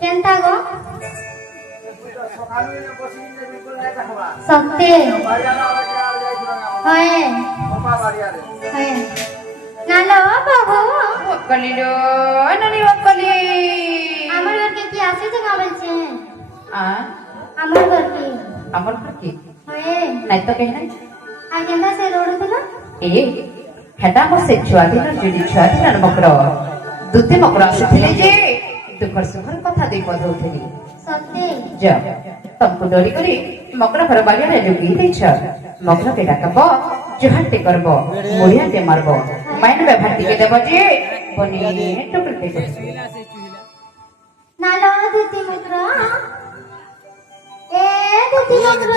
কেনটা গো সত্যি হয় হয় নালো বাবু ಒಕ್ಕಲಿಲೋ ನನಿ ಒಕ್ಕಲಿ আমার ঘরকে কি আসে যে বলছে ಆ আমার ঘরকে আমার কি হয় নাই তো কেন আর কেনটা সে রোড দিল এ হেটা মো সে ছুয়া দিন যদি ছুয়া দিন মকর দুতে মকর আসিଥିଲେ যে দুঃখর সুখর কথা দেই পধৌଥିଲି সত্যি যা ତମକୁ ଡରି କରି ମକର ଘର ବାଲିଆରେ ଲୁକି ଦେଇଛ ମକରକେ ଡାକବ ଜୁହାରଟେ କରବ ମୁଢିଆଟେ ମାରବ ମାଇନ ବ୍ୟବହାର ଟିକେ ଦେବ ଯେ ବନି ଟୁକରଟେ କରିବ নালো দিদি মিত্র এ দিদি মিত্র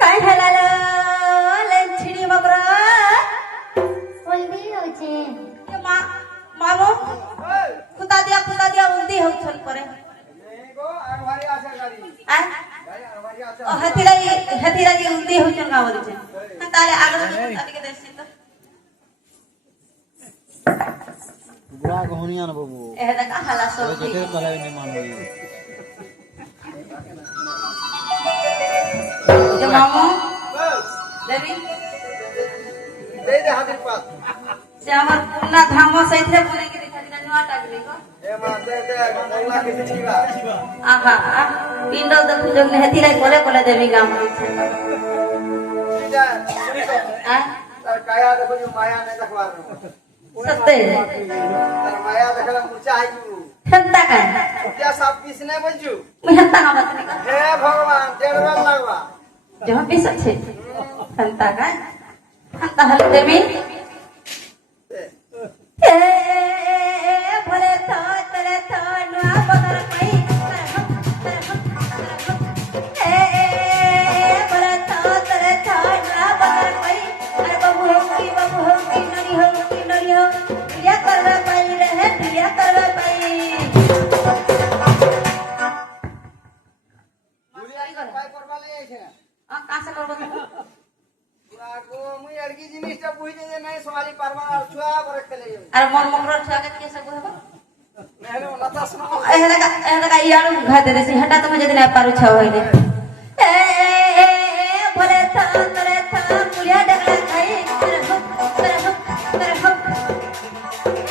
কাই হেলালো লেছিড়ি মকর বলবি হচ্ছে মা মামু খুদা দিয়া উন্দি হউছল পরে হেতিরাজি উন্দি হউছল গা বলছে তাহলে আগর তালিকে দেছি তো বুড়া গহনিয়া না বাবু এ দেখা হালা সব যেতে কলাই নে মানবি যে মামু দেবি দে হাতের পাত সে আমার পুনা ধাম সেইথে বনে কি দেখা দিনা নয়া টাগলি গো এ মা দে মোল্লা কিছু ছিবা আহা পিন্ড দেখু জং হেতিরাই কোলে কোলে দেবি গাম এটা আ তার কায়া দেখো যে মায়া নে দেখবার সত্যি তার মায়া দেখলা মুচা আইবু হেন্তা কাই মুচা সব পিছ নে বলছু মুই হেন্তা কাম বাতনি কর হে ভগবান দেড়বার লাগবা जहाँ भी सच्चे संता का संता हल देवी भले तो तेरे तो नुआ बगर कोई भले तो तेरे तो नुआ बगर कोई अरे बाबू होगी नरी हो दिया करवा पाई रहे दिया करवा पाई পাই করবা লই আইছে कहाँ से करबो আগো মুই আরকি জিনিসটা বুঝে যে নাই সমালি পারবা আর ছুয়া করে খেলে যাবে अरे मन मकर छुआ के कैसे बुझबो মেহলে লতা শুনো एहदा यार घा दे देसी हटा तो मुझे दिन पारू छाव होइले ए बोले था तरे था पुलिया डगला खाई तेरे हो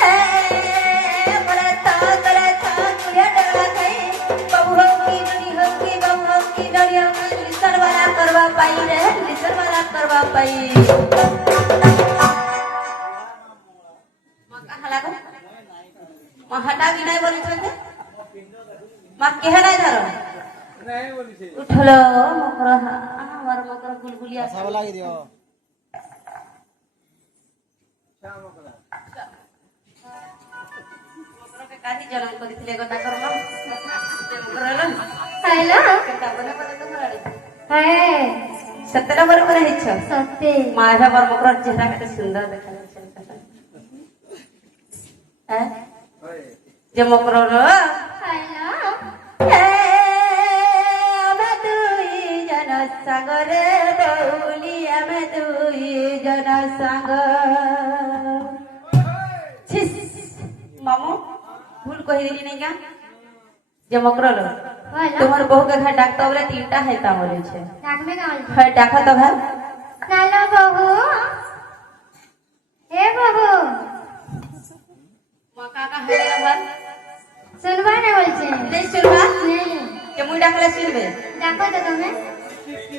ए बोले था तरे था पुलिया डगला खाई बहु हो की नरी हो लिसर वाला करवा पाई रे लिसर वाला करवा पाई मका हला को মা হটা বিনাই বলিছেন যে মা কেহে নাই ধর নাই বলিছে উঠলো মকর আমার মকর গুলগুলিয়া সাব লাগি দিও শাম করা মকরকে কাহি জলম করিଥିଲେ গো তাকর মা মকরল হ্যালো কেটা বলে বলে তো করালি হ্যাঁ সত্যটা বরাবর হিচ্ছ সত্যি মা এবার বড় মকর চেহারা কত সুন্দর দেখা যাচ্ছে হ্যাঁ যে মকরল হ্যালো আমি দুই জন সাগরে দৌলি আমি দুই জন সাগ মামু ভুল কহি দিলি নাই কা যে মকরল হ্যালো তোমার বউ के घर डाकता बोले तीनटा है ता बोले छे ডাকবে না বলছে है डाका तो भाई নালো বাবু এ বাবু मका का है ना भाई শুনবা না বলছে ले सुनबा নেই के मुई डाकले सुनबे ডাকো তো তুমি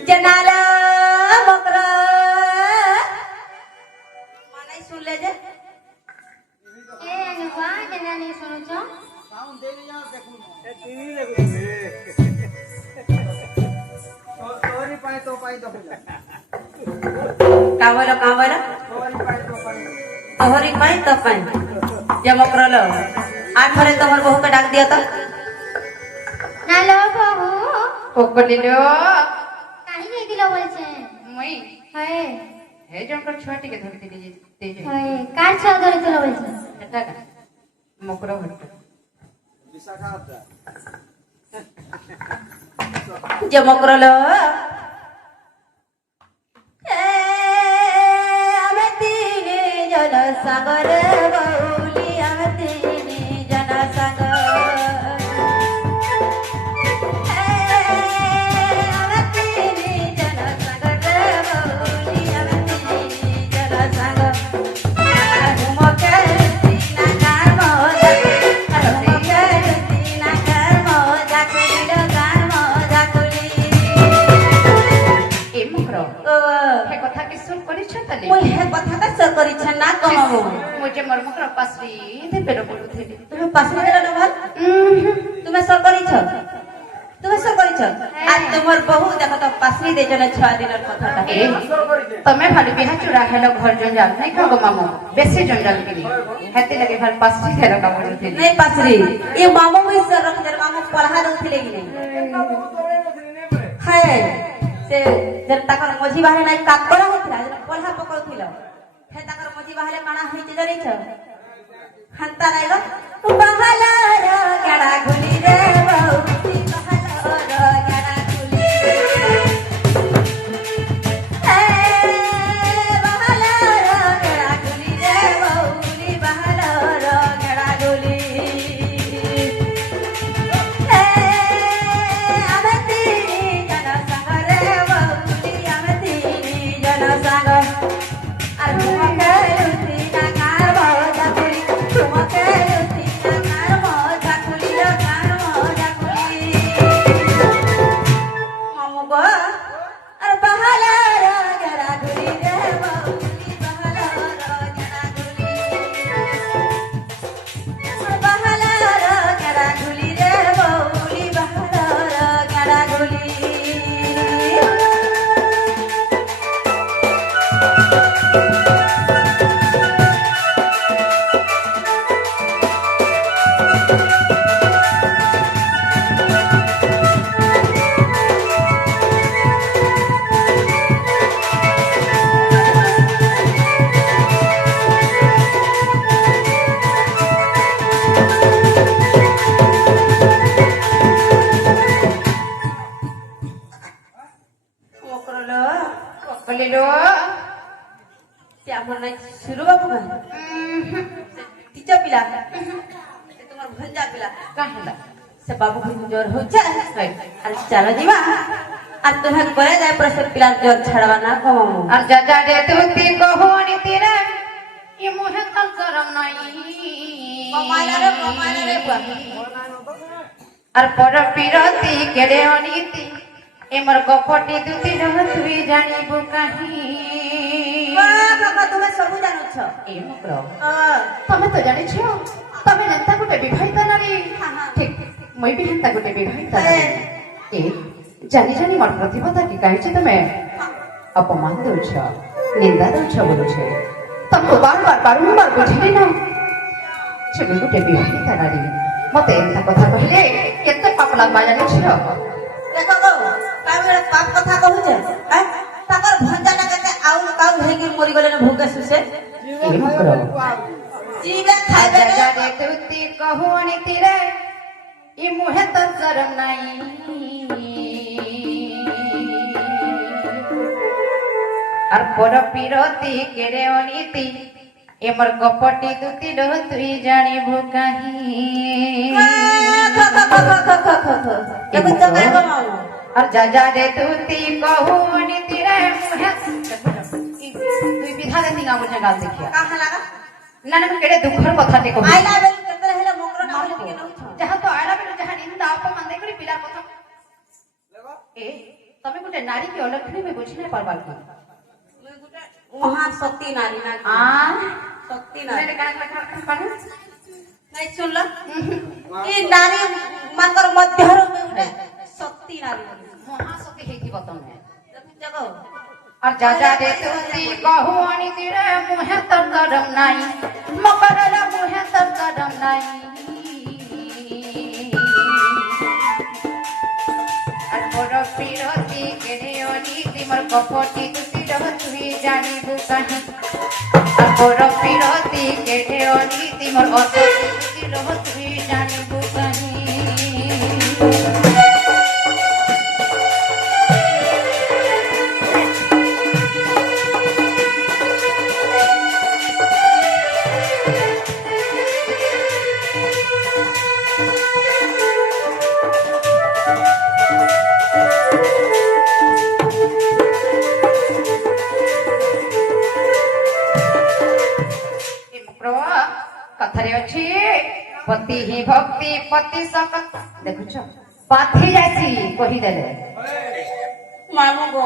जनाला मकर मानाई सुन ले जे এ অনুবা কেন নেই শুনুছ সাউন্ড দেই যাও দেখু এ টিভি দেখু তোরি পাই তো দেখু का बोलो তোরি পাই তো तोहरी पाई तो पाई जे मकरल आज भरे तोहर बहू के डाक दिया तो নালো বাবু ओकलिलो কাহি নেই দিল বলছে मई হ্যাঁ हे जनकर छुआटी के धरती दे दे হ্যাঁ কার ছ ধরেছিল বলছে এটা মকর হট বিশাখা যে মকরল আমি তিন জন সাগর বৌলি আমি তিন জন সাগর मुई हे कथा सर करी छ ना कमामो मुझे मरमुकर पासरी दे पेरो बोलुथेली तुम्हें पासरी देला डबल तुम्हें सर करी छ तुम्हें सर करी छ आज तुमर बहु देखो तो पासरी दे जने 6 दिनर कथाटा ए तमे भाली बिहा चुरा हेलो घर जंजाल नहीं खा गो मामो बेसी जंजाल की हेते लगे भर पासरी हेलो का बोलुथेली नहीं पासरी ये मामो में सर रख दे मामो पढ़ा दउथिले कि नहीं हाय से जर ताकर मझी बाहरे नाही काकड़ा होतिला जर पढ़ा पकौथिलो हे ताकर मझी बाहरे काना होइते जरै छ हंता नाही ग बहला र गड़ा घुली रे बहुती बहला र गड़ा घुली ए बहला र गड़ा घुली रे बहुली बहला र गड़ा घुली ए अमती जन संग रे बहुली अमती जन संग আর তোমাকে লুতি না কার মজা করি তোমাকে লুতি না কার মজা করি রে কার মজা করি মামু গো আর বাহালা র গড়া গুলি রে বাউলি বাহালা র গড়া গুলি আর বাহালা র গড়া গুলি রে বাউলি বাহালা র গড়া গুলি ओकरलो बोलिलो ते हमर नाही सुरू बाबू का तिच्या पिला ते तुम्हार भंजा पिला काहेला से बाबू को जोर हो जा अरे चलो जीवा आज तुम्हें करे जाए प्रसर पिला जोर छड़वा ना कमामू আর যা যা রে তুতি কহনি তিরে ই মোহে কাল করম নাই कमाला रे बुआ আর পর পিরতি কেড়ে অনিতি এমর কপটি দুতি রহতুই জানিবু কাহি बाबा तुम्हें सब जानो छ এ মকর তুমি তো জানিছ তুমি নেতা গোটে বিবাহিতা নারী ঠিক মই বি হেন্তা গোটে বিবাহিতা নারী এ জানি জানি মোর প্রতিভা কি কাহিছে তুমি অপমান দউছ নিন্দা দউছ বলুছে তমকো বারবার বুঝিলি না ছেলে গোটে বিবাহিতা নারী মতে এন্তা কথা কহিলে কেতে পাপ লাগবা জানিছ देखो गो कामेर पाप कथा कहू छे ताकर भंजा ना कते आउ काउ हेगी मरि गले न भूखे सुसे ए मकरो जीवे खाइबे रे जादे तुती कहूनी तिरे इ मुहे त शरम নাই আর পর পিরতি কেড়ে অনিতি এমর কপটি দুতি ড তুই জানিবু কাহি देखो तो काय कमाऊ আর যা যা রে তুতি कहूनी तिरे मुहे তুই বিধানে দিঙা বুঝে গাল দেখিয়া कहां लगा না না কেড়ে দুঃখর কথাতে কবি आइला बेल केते हेले मोकरा ना होले के नउ छ যাহা তো আয়লা বেলা যাহা নিন্দা অপমান দেখলি পিলার কথা এ তুমি গোটে নারী কি অলক্ষণী মে বুঝি না পারবার কি महाशक्ति नारी ना আ शक्ति নে नारी গান গান পানি नहीं सुनला ये नारी मानकर मध्यर में उठे शक्ति नारी মহাশক্তি হেকি বতনে जगो আর যা যা রে তুতি कहूनी तिरे मुहे त करम নাই মকরলা মুহে त करम নাই আর বড় পিরতি কেড়ে অনিতি মোর কপটি দুতি ড তুই জানিবু কাহি আর বড় পিরতি কেড়ে অনিতি মোর অসতি দুতি ড তুই জানিবু কাহি কথারে ଅଛି ପତି ହିଁ ଭକ୍ତି ପତି ସକତ ଦେଖୁଛ ପାଥି ଯାସି କହିଦେଲେ মামু গো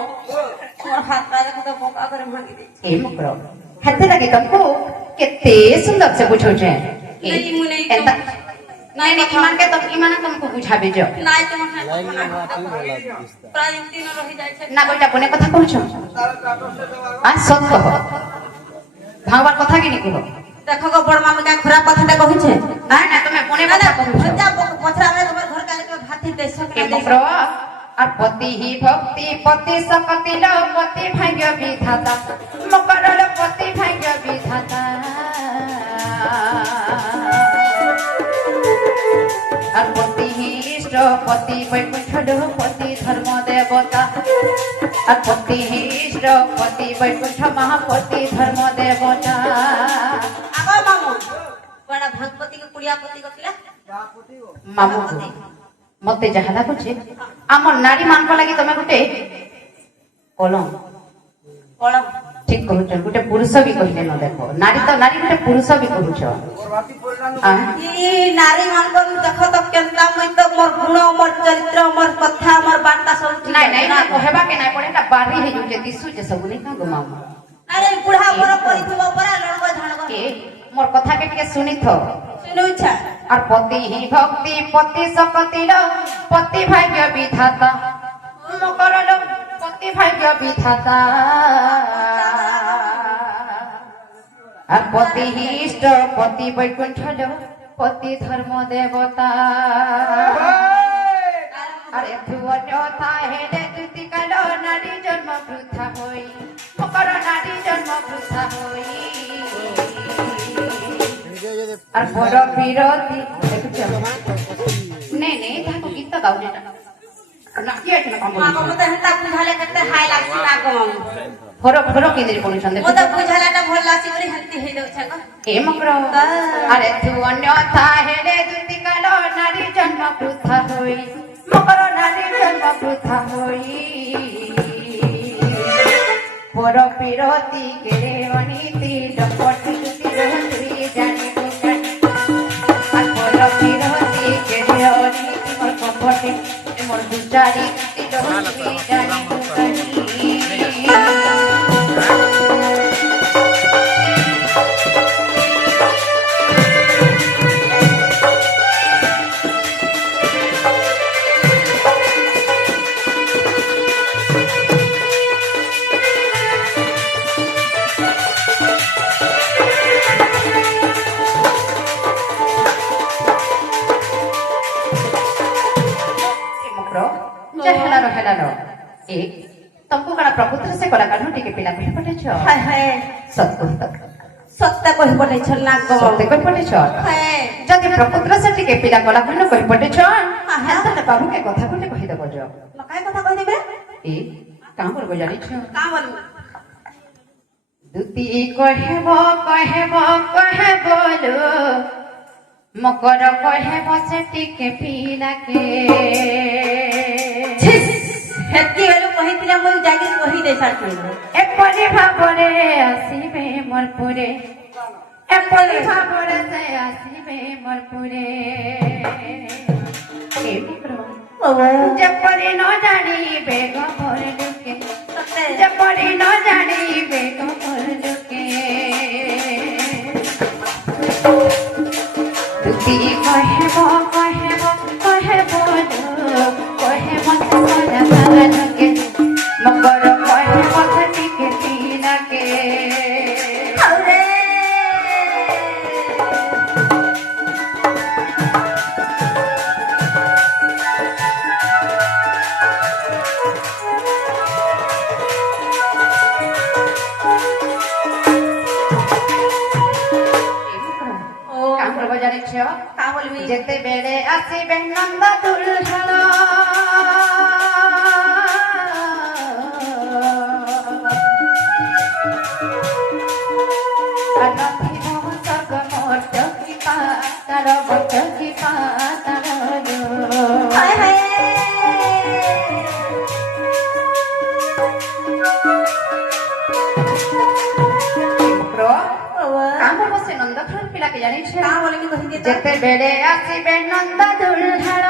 আমার হাতটা দেখো তো বোকা করে ভাঙি দিয়েছে ଏ ମକର ହାତେ ଲାଗି ତମକୁ କେତେ ସୁନ୍ଦର ସେ ବୁଝଉଛେ नहीं मुने ଏନ୍ତା ନାଇଁ ନାଇଁ ଇମାନେ ତମକୁ ବୁଝାବେ ଯ নাই তোমার लाइल में बात ही बोला दिसता প্রায় দিন রহি যাইছে ନା ଗୋଟା ବନେ କଥା କହୁଛ তার টাটস দেওয়া ଆ ସତ କହ ଭାଙ୍ଗବାର କଥା କି ନି କୁହ দেখো গো বড় মামু কা খরাপ কথাটা কহিছে ନାଇଁ ନା ତମେ ବନେ କଥା କହୁଛ যা পছরা আমরা তোমার ঘর কালে তো ভাতি দেশ ଏ ମକର আর পতি হি ভক্তি পতি সকতি লো পতি ভাগ্য বিধাতা মকর লো পতি ভাগ্য বিধাতা আর পতি হি ইষ্ট পতি বৈকুণ্ঠ লো পতি ধর্ম দেবতা আর পতি হি ইষ্ট পতি বৈকুণ্ঠ মহাপতি ধর্ম দেবতা আগো মামু বড় ভগবতী কে কুড়িয়াপতি কপিলা যাপতি গো মামু মতে যাহা লাগুছে আমার নারী ମାନଙ୍କ লাগি ତମେ ଗୋଟେ କଲମ কলম ঠিক কହୁଛ ଗୋଟେ ପୁରୁଷ ବି କହିଲେ ନ ଦେଖ ନାରୀ ତ ନାରୀ ଗୋଟେ ପୁରୁଷ ବି କହୁଛ গর্ভবতী পড়লাম আ? ই নারী মানকর দেখো তো কেনতা মই তো মোর গুণ মোর চরিত্র মোর কথা মোর বার্তা সব ঠিক ନାଇଁ ନାଇଁ আছে। ନା କହିବା କେ ନାଇଁ ପଡେ ଏଟା ବାରି ହେଇଯାଉଛେ ଦିଶୁଛେ ସବୁ ନାଇଁ କାଁ ଗୋ ମାମୁ আরে বুড়া বড় পরিথিব পরা লড়ব ধানব ଏ ମୋର କଥା କେ ଟିକେ ଶୁଣିଥ শুনুছা আর পতি হি ভক্তি পতি সকতি লো পতি ভাগ্য বিধাতা মকর লো পতি ভাগ্য বিধাতা আর পতি হি ইষ্ট পতি বৈকুণ্ঠ লো পতি ধর্ম দেবতা আরে ধুয়তা হেলে দুতি কালো নারী জন্ম বৃথা হই মকর নারী জন্ম বৃথা হই আর বড় বিরোধী দেখুছ নেই নেই তাকে গীত গাউছে নাকি আছে না কম মাগো মতে হেতা বুঝালে কেতে হাই লাগছি মাগো মামু ফরক ফরক কেদের পড়ুছন দেখুছ মতে বুঝালাটা ভাল লাগছি বলি হেতি হই যাচ্ছে গো এ মকর আরে তু অন্যথা হেলে দুতি কালো নারী জন্ম বৃথা হই মকর নারী জন্ম বৃথা হই বড় বিরোধী কেড়ে অনীতি ডপটি দুতি রহস্রী জানি বুঝানি আর বড় বিরোধী কেড়ে অনীতি মোর কপটে মোর বুঝারি দুতি রহস্রী জানি বুঝানি एक तुमको कणा प्रकृति से कला काढू टिके पिला कहि पटेछ हाय हाय सत्य कहि पटेछ नागो सत्य कहि पटेछ हाय जदि प्रकृति से टिके पिला कला काढू कहि पटेछ हां बाबू के कथा कोटे कहि देबो जो लकाय कथा कहि देबे ए काम करबो जानि छ का बोलू दुती कहेबो बोलो मकर कहेबो से टिके पिला के हेती बेलू कहितिला মই जागी कहि दे साथी एपरि भाबरे आसीबे मोरपुरे एपरि भाबरे से आसीबे मोरपुरे ए मित्र जेपरि न जानी बेग भर लुके जेपरि न जानी बेग भर लुके तुती कहेबो सदा लगे मकर कहेबो टिके पिला के औरे काम करबो जानि छ का बोलबी जेते बेले आसीबे नंद दुल्हन अनथि भव सग मोट की पातर बट की पातर हाय हाय प्रो काम बसे नंद खान पिला के जानि छ का बोलबी कहि दे जेते बेले आसीबे नंद दुल्हन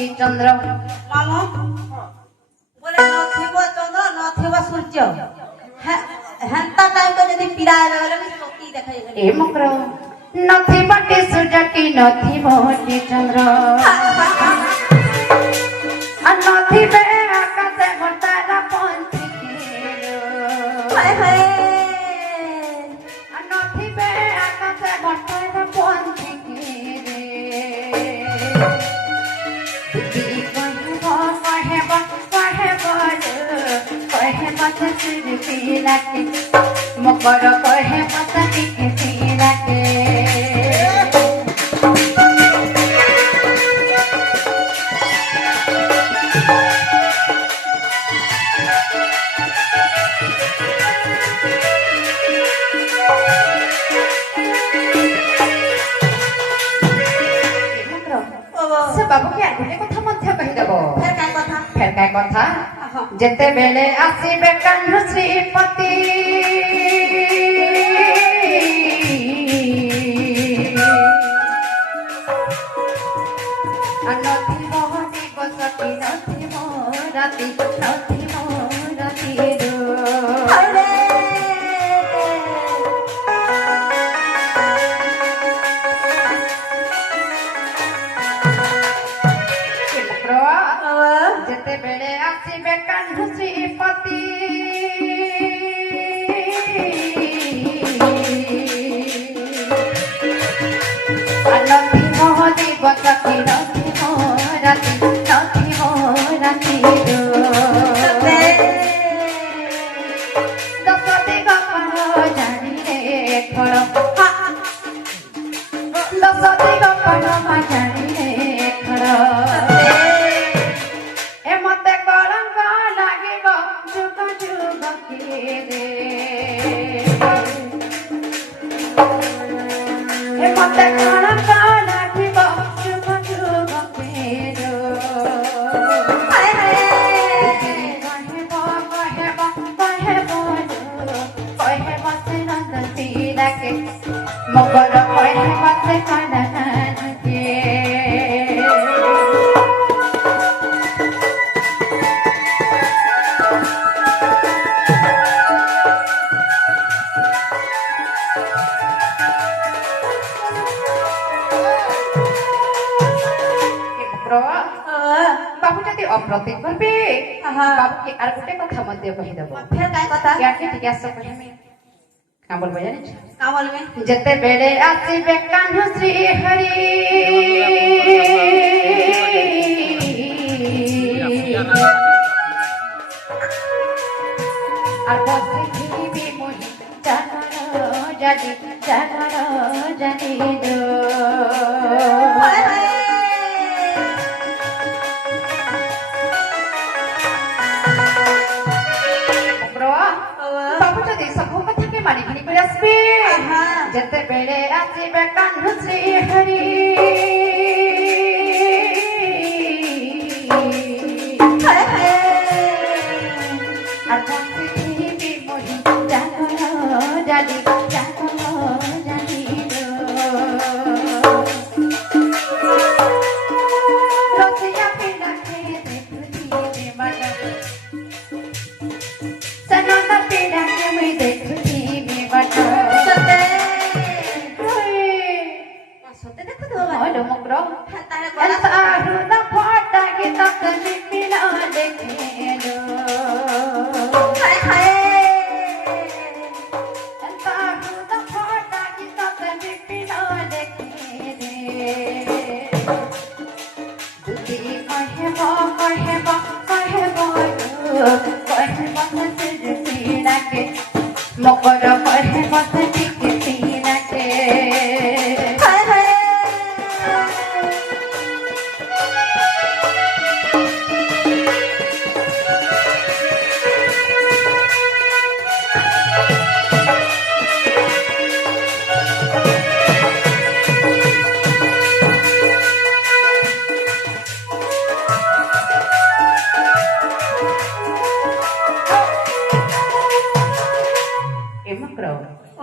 মোটি চন্দ্র মামু বলে নথিব চন্দ্র নথিব সূর্য হেন্তা টাইম তো যদি পিড়া গেলে আমি সত্যি দেখাই এ মকর নথি বটে সূর্য কি নথি মোটি চন্দ্র আর নথি বে আকাশে ঘটারা পঞ্চি হায় হায় আর নথি বে আকাশে ঘটারা পঞ্চি মকর কহে পতা টিকে সিরাকে ସେ ବାବୁକେ ଆଉ ଗୋଟେ କଥା ମଧ୍ୟ କହିଦେବ ফের কাই কথা ଫେର କାଏ କଥା ଯେତେବେଳେ ଆସିବେ କାହ୍ନୁ ଶ୍ରୀପତି ନଥିବ ଦିବସ କି ନଥିବ ରାତି ନଥିବ ରାତିରୁ আরে ଯେତେବେଳେ ଆସିବେ କାହ୍ନୁ ଶ୍ରୀପତି ନଥିବ ଦିବସ କି ନଥିବ ରାତି ନଥିବ ରାତିରୁ ଦଶ ଦିଗ ପାର ଜାଣିଲେ ଫଳ ଦଶ ଦିଗ ପାର ଜାଣିଲେ ଫଳ ଏ ମତେ କଳଙ୍କ ଲାଗିବ ଯୁଗ ଯୁଗ କିରେ ଏ ମତେ କଳଙ୍କ ଲାଗିବ ଯୁଗ ଯୁଗ କିରେ হায় হায় କହିବ କହିବ କହିବ କହିବ ସେ ନନ୍ଦ ତୀରାକେ ମକର କହିବ ସେ କଣା বাবু যদি অপ্রতিভ করবে বাবুকে আর গোটে কথা মধ্যে কহিদেব ফের কাই কথা ইয়াকে ঠিক আস কহিমি কাঁ বলবো জানিছ কা বলবে যেতেবেলে আসিবে কাহ্নু শ্রী হরি আর বসে খিবি মহি জাগর জানি দো হায় হায় বাবু যদি সব কথাকে মানি ঘুরি করে আসবে যেতেবেলে আসিবে কাহ্নু শ্রী হরি হায় হায় আর বসে খিবি মহি জাগর জানি দো রসিয়া পিলা খেয়ে দেখুথিবে বাটা সননা পিলা আমি দেখুথিবে বাটা সতে সত্যি দেখো তো হলো মগ্র তারে গলা আরু না ফটা গে তক নিপিলা দেখেলো হায় হায় আরু না ফটা গে তক নিপিলা দেখেলে দুটি কহেব সে সিনাকে মকর কহেব সে টিকে সিনাকে হায় হায়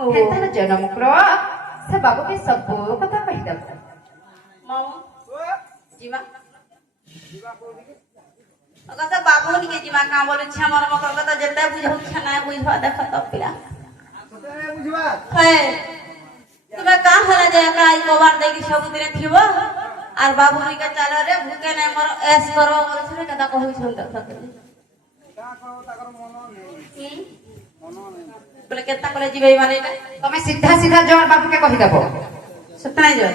ହେନ୍ତାର ଜନମକ୍ର ସେ ବାବୁକେ ସବୁ କଥା କହିଦେବ ମାମୁ ଯିବା কথা বাবু নিকে জিমা কাম বলছে আমার মকর কথা যেতে বুঝাউছে না বুঝবা দেখো তো পিলা সতে নাই বুঝবা হে তুমি কা হলা যে কাই কবার দেখি ସବୁদিନ থিব আর বাবু নিকে চাল রে ভুকে নাই মর এস করো বলছে কথা কহুছন দেখো কা কও তাকর মন নেই মন নেই বলে কেতা করে জিবে মানে এটা ତମେ ସିଧା ସିଧା ଜୋର ବାବୁକେ କହିଦେବ সত্য নাই যাও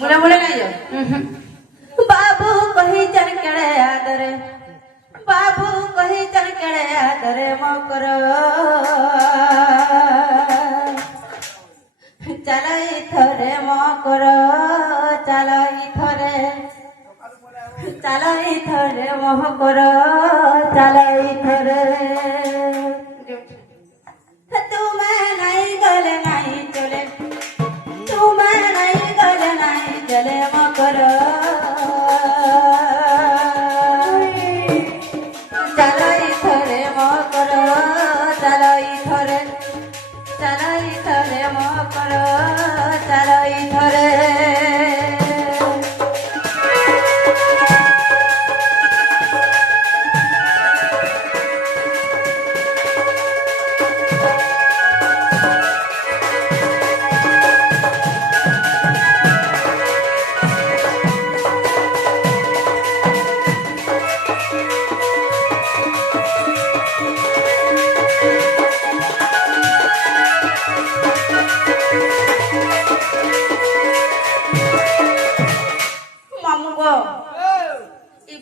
মুলে মুলে নাই যাও बाबू कही चल केड़े आदरे बाबू कही चल केड़े आदरे मकर चलाई थरे मकर चलाई थरे मकर चलाई थरे तुम्हें नहीं गले नहीं चले तुम्हें नहीं गले नहीं चले मकर चलाई थरे मकर चलाई थरे मकर चलाई थरे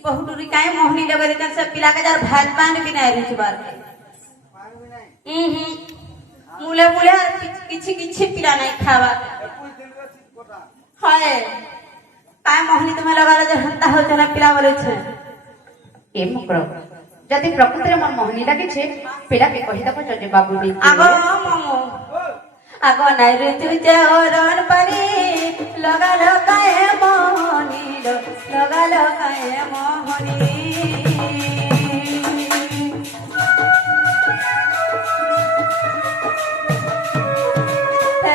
बहुटुरी काय मोहनी लगरी कर से पिला के जार भात पान भी नहीं रुचि बार पानी भी नहीं मुले मुले किछि किछि पिला नहीं खावा कुछ दिन रे चित कोटा हाय काय मोहनी तुम्हें लगा जे हंता हो जना पिला बोले छे ଏ ମକର ଯଦି ପ୍ରକୃତରେ ମୋର ମୋହନୀ ଲାଗିছে ପିଲାକେ କହିଦେବ ଯଦି ବାବୁ ନେଇ आगो मामो आगो नहीं रुचि जे ओरन पानी लगा लगाए मोहनी लगा लगाए मोहनी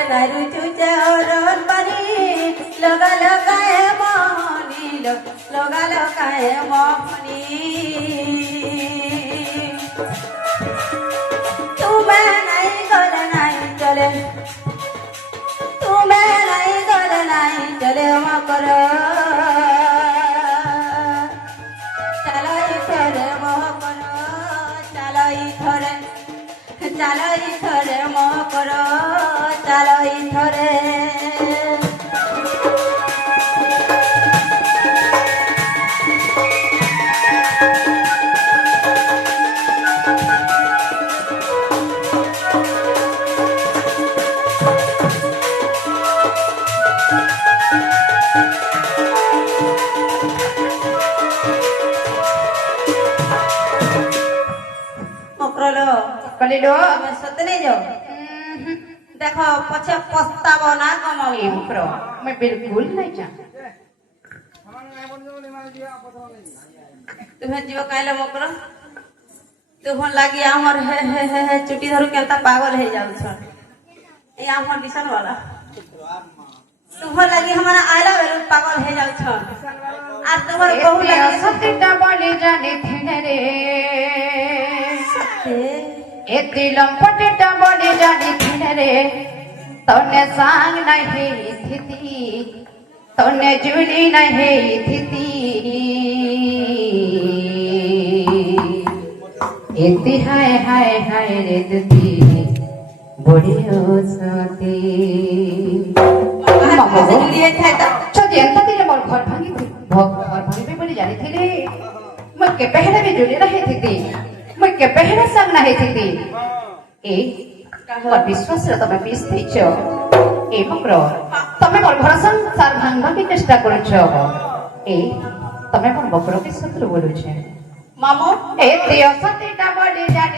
नारू चुचे औरन पानी लगा लगाए मोहनी लगा लगाए मोहनी तुम्हें नहीं गले नहीं चले तुम्हें नहीं गले नहीं चले मकर चलाई थरे मकर चलाई थरे मकर चलाई थरे मकरलो କହିଲ તમે સત નહીં જાઓ देखो पछे पछतावो ना ଏ कमाओ ମକର ମୁଁ ବିଲକୁଲ ନାଇଁ ଯା हमारे नहीं बोल जो मार दिया पता नहीं तुम्हें जीव काइले मकर तुहन लागी हमर हे चुटी धरु केता पागल हे जाउ छ ए हमर दिशन वाला तुहन लागी हमारा आइला बेलु पागल हे जाउ छ आ तोहर बहु लागी ସତୀଟା ବୋଲି ଜାଣିଥିଲେ ରେ ଏତେ ଲମ୍ପଟଟା ବୋଲି ଜାଣିଥିଲେ ରେ ତନେ ସାଙ୍ଗ ନାଇଁ ହେଇଥିତି ତନେ ଜୁଲି ନାଇଁ ହେଇଥିତି ଏତେ ହାୟ ହାୟ ହାୟ ରେ ଦିଦି ବଢିଓ ସତୀ लिए ଥାଏ ତ ଯଦି ଏନ୍ତା ଦିନେ ମୋର ଘର ଭାଙ୍ଗିବେ ବୋଲି ଜାଣିଥିଲି ମୁଁ କେବେ ହେଲେ ବି ଜୁଲି ନା ହେଇଥିତି ମୁଁ କେବେ ହେଲେ ସାଙ୍ଗ ନା ହେଇଥିତି ଏ ମୋର ବିଶ୍ୱାସରେ ତମେ ପିସ୍ ଦେଇଛ ଏ ମକର ତମେ ମୋର ଘର ସଂସାର ଭାଙ୍ଗବାକୁ ଚେଷ୍ଟା କରୁଛ ଏ ତମେ ମୋର ମକରକେ ଶତ୍ରୁ ବୋଲୁଛ मामो ଏତେ ଅସତୀଟା ବୋଲି ଜାଣି